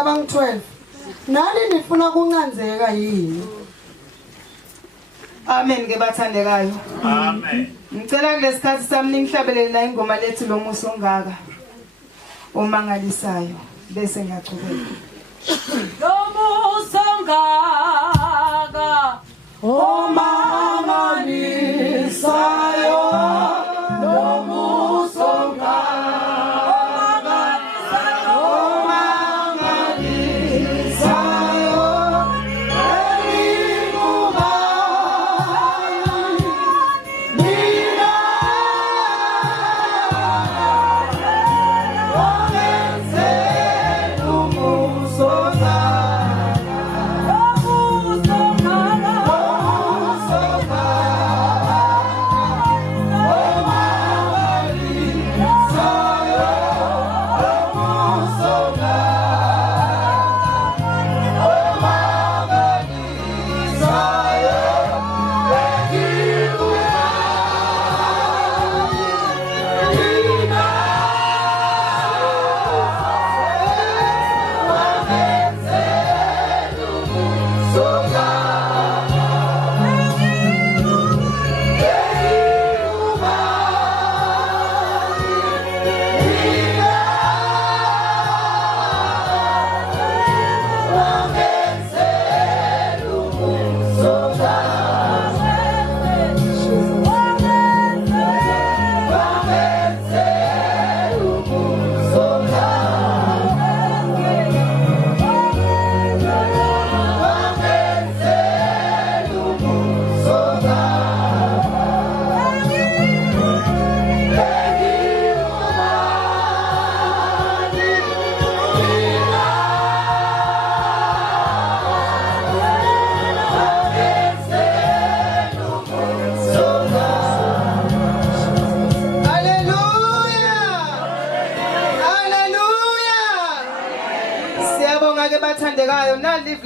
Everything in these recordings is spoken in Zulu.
abang 12 nani nifuna kuncanzeka yini? Amen ke bathandekayo. Amen. Ngicela kulesikhathi sami ningihlabelele la ingoma lethu lomuso ongaka. Omangalisayo bese ngiyachubeka. Lomuso ongaka omangalisayo lomuso ongaka.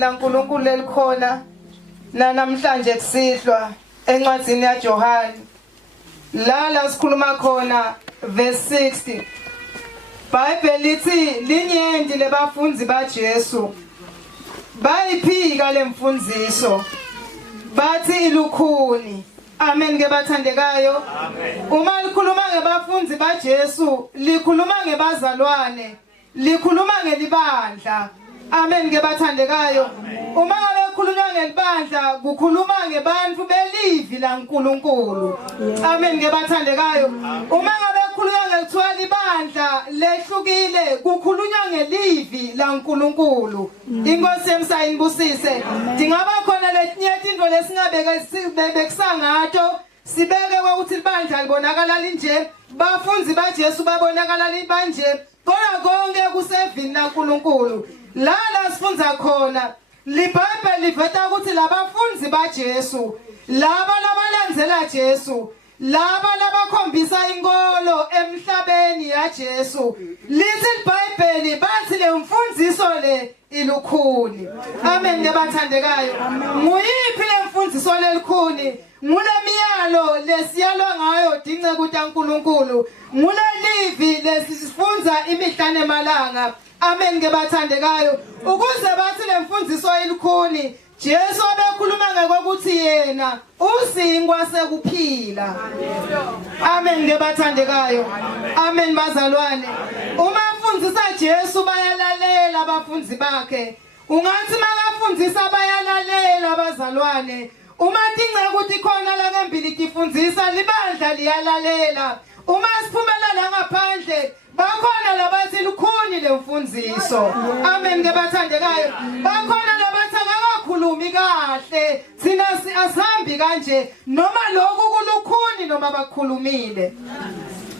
laNkulunkulu elikhona namhlanje kusihlwa encwadini yaJohane la sikhuluma khona verse 60 Bible lithi linyendi lebafunzi baJesu bayiphika lemfundiso bathi ilukhuni amen ke bathandekayo amen uma likhuluma ngebafunzi baJesu likhuluma ngebazalwane likhuluma ngelibandla amen ke bathandekayo uma ngabe kukhulunywa ngelibandla kukhuluma ngebantu belivi laNkulunkulu amen ke bathandekayo uma ngabe kukhulunywa ngelithwala ibandla lehlukile kukhulunywa ngelivi laNkulunkulu inkosi emsayinibusise dingaba khona letinye into lesingabeke sibekusangato sibeke ukuthi ibandla libonakala linje bafunzi baJesu babonakala libanje kodwa konke kusevini laNkulunkulu la sifunza khona liBhayibheli liveta ukuthi labafunzi baJesu laba labalandzela Jesu laba labakhombisa inkolo emhlabeni yaJesu lithi iBhayibheli bathi lemfundiso le ilukhuni amen ngebathandekayo nguyiphi lemfundiso lelikhuni ngulemiyalo lesiyalwa ngayo dinceku taNkulunkulu ngulelivi lesifundza imihla nemalanga amen ngebathandekayo ukuze bathi lemfundiso elikhuni Jesu abekhuluma ngokuthi yena usingwa sekuphila amen ngebathandekayo amen bazalwane uma afundisa Jesu bayalalela abafunzi bakhe ungathi makafundisa bayalalela abazalwane uma dinceku ukuthi khona la ngembili tifundisa libandla liyalalela uma siphumela la ngaphandle bakhona labathi lukhuni lemfundiso amen ngebathandekayo bakhona labathi akakhulumi kahle thina asihambi kanje noma lokhu kulukhuni noma bakhulumile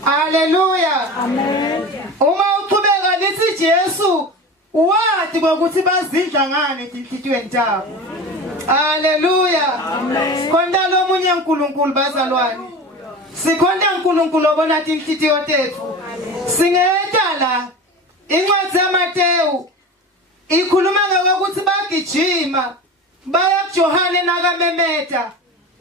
haleluya amen uma uqhubeka lithi Jesu wathi ukuthi bazidla ngane tinhlitweni zabo haleluya amen konda lomunye uNkulunkulu bazalwane sikhonda uNkulunkulu obona tinhlitiyo tethu singeta la incwadi yaMateyu ikhuluma ngokuthi bagijima baya kuJohane nakamemeta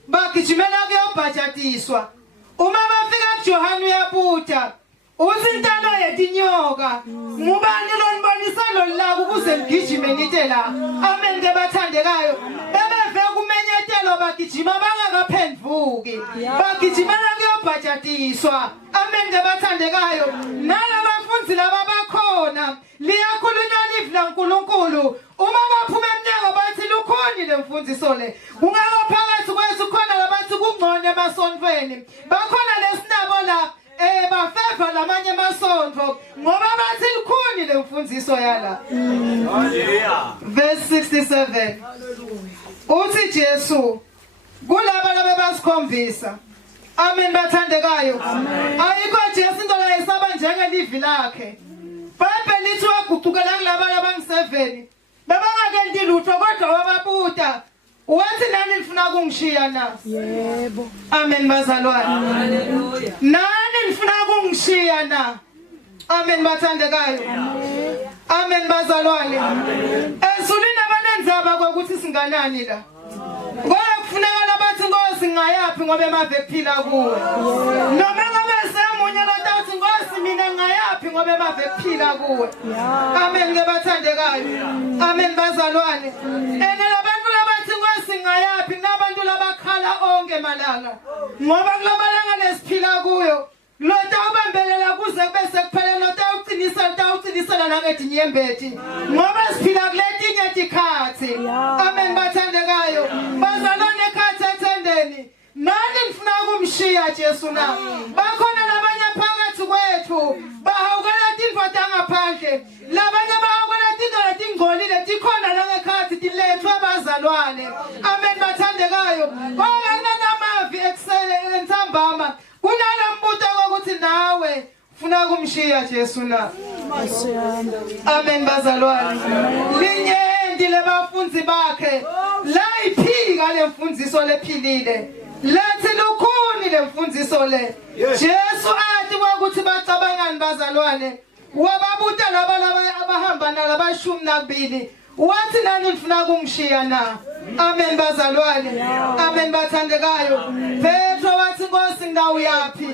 bagijimela kuyobhajatiswa uma bafika kuJohane uyaputha uthi intalo yetinyoka ngubani lonibonisa lo la ukuze ngigijime nite la amen ke bathandekayo bebeve kumenyetelo bagijima bangakaphendvuki bagijimela kuyobhajatiswa amen ke bathandekayo nalabafundi laba bakhona liyakhulunywa live laNkulunkulu uma baphuma eminyango bathi lukhoni lemfundiso le kungaphakathi kwethu khona labathi kungcone emasontweni bakhona lesinabo la bafeva lamanye amasonto ngoba bathi likhuni lemfundiso yala verse 67 uthi Jesu kulaba labebasikhombisa amen bathandekayo ayikho Jesu into la isaba njengelivi lakhe Bible lithi waguqukela kulaba labangu7 babangakenti lutho kodwa wababuta wathi nani nifuna kungishiya na yebo amen bazalwane haleluya nani nifuna kungishiya na amen bathandekayo amen bazalwane esulini abanenzaba ukuthi singanani la ngoba kufuneka labathi Nkosi ngayapi ngoba emave kuphila kuwe noma ngabe semunye lotathi Nkosi mina ngayapi ngoba emave kuphila kuwe amen ke bathandekayo amen bazalwane labantu labathi Nkosi ngayapi nabantu labakhala onke malanga ngoba kulamalanga lesiphila kuyo lota ubambelela kuze kube sekuphela lota ucinisa nangedinyembeti ngoba siphila kuletinye tikhathi amen bathandekayo bazalwane khathi ethendeni nani nifuna kumshiya Jesu na bakhona labanye phakathi kwethu bahawukela tintfo tangaphandle labanye bahawukela tintfo letingcolile tikhona langekhathi tilethwe bazalwane amen bathandekayo kwangena namavi ekusele entsambama kunalombuto ukuthi nawe ufuna kumshiya Jesu na amen bazalwane linyendi lebafunzi bakhe la iphika lemfundiso lephilile lethi lukhuni lemfundiso le Jesu athi ukuthi bacabangani bazalwane wababuta laba abahamba nalabashumi nabili wathi nani nifuna kungishiya na amen bazalwane amen bathandekayo Petro wathi Nkosi ndawo yapi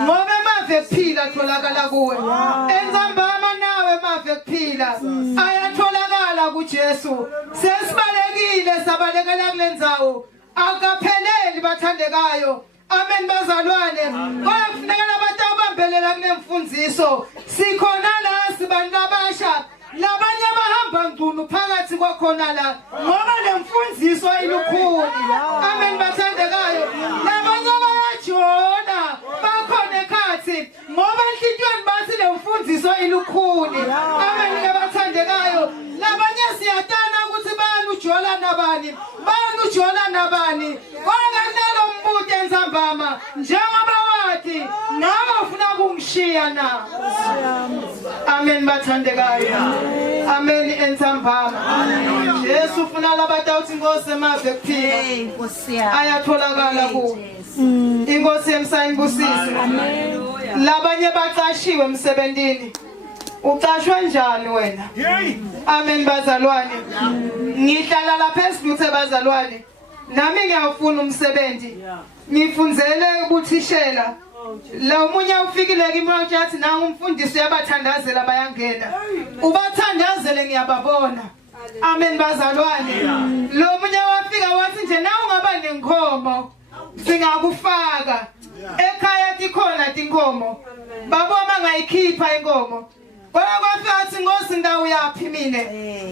ngoba emave kuphila tholakala kuwe enzambama nawe emave kuphila ayatholakala kuJesu sesibalekile sabalekela kulendzawo akapheleli bathandekayo amen bazalwane kodwa kufuneka labantu abambelela kunemfundiso sikhona la sibantu abasha labanye abahamba ngcunu phakathi kwakhona la ngoba lemfundiso ilukhuni amen bathandekayo labanye bayajona bakhona ekhathi ngoba enhlitweni bathi lemfundiso ilukhuni amen bathandekayo labanye siyatana ukuthi bayanujola nabani kwakanalo mbuto enzambama njengoba wathi nawe ufuna kungishiya na amen bathandekayo amen enzambama Jesu ufuna labantu uthi Nkosi emave kuphila ayatholakala kuwe inkosi emsayini busisi labanye baqashiwe emsebentini uqashwe njani wena amen bazalwane ngihlala lapha esiduthe bazalwane nami ngiyafuna umsebenzi ngifundzele ubuthishela la umunye ufikile kimi wathi nanga umfundisi uyabathandazela bayangena ubathandazele ngiyababona amen bazalwane lo munye wafika wathi nje nawe ungaba nenkomo singakufaka ekhaya tikhona tinkomo babo mangayikhipha inkomo kwafika athi Nkosi ndawo yapi mina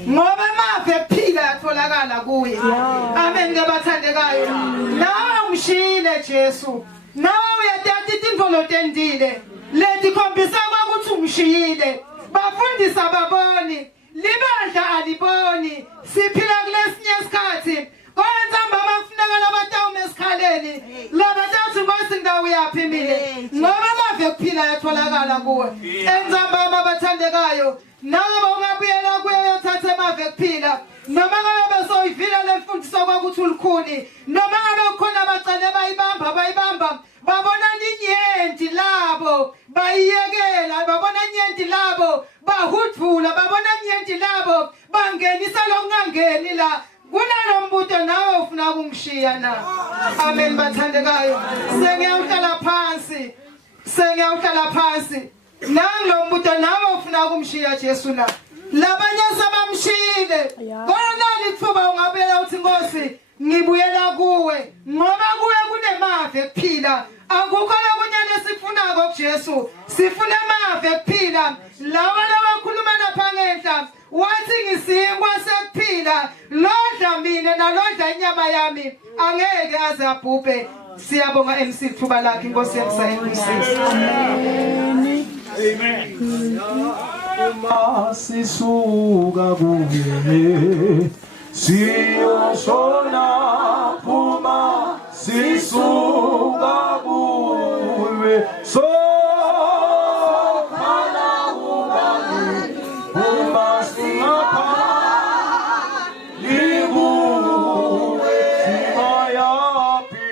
ngoba emave kuphila yatholakala kuye amen ke bathandekayo nawe umshile Jesu nawe uyathatha intfo lotendile lethi khombisa ukuthi umshiyile bafundisa baboni libandla aliboni siphila kulesinye isikhathi kwentsambama kufuneka labantu esikhaleni labantu Nkosi ndawo yapi mina ngoba emave kuphila yatholakala kuwe enzambama bathandekayo nawe ungabuyela kuye yothatha emave kuphila noma ngabe besoyivila lemfundiso kwakuthi ulikhuni noma ngabe ukhona abacane bayibamba babona inyenti labo bayiyekela babona inyenti labo bahudvula babona inyenti labo bangenisa lokungangeni la kunalombuto nawe ufuna kungishiya na amen bathandekayo sengiyawuhlala phansi Nanglo mbuto nawe ufuna ukumshiya Jesu la. Labanye sabamshiyile. Nani thuba ungabela uthi Nkosi ngibuyela kuwe ngoba kuwe kunemafa ekuphila. Akukho lokunyane sifunako kuJesu. Sifuna emafa ekuphila. Lawa lawakhuluma lapha ngenhla wathi ngisinkwa sekuphila. Lodla mina nalodla inyama yami angeke aze abhubhe. Siyabonga MC thuba lakhe Nkosi yemsayinisi. Amen. Sisuka kuye siyosona phuma sisuka kuwe so khala ubani uma singapha likuwe simayapi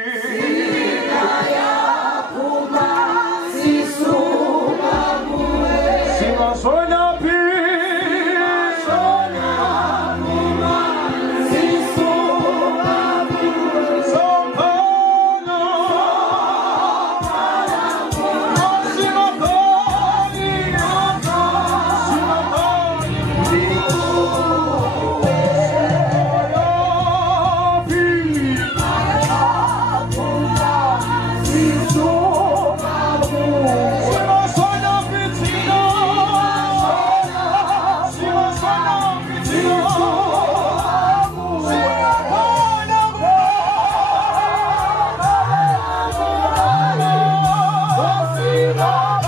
phuma sisuka kuwe simasona Oh,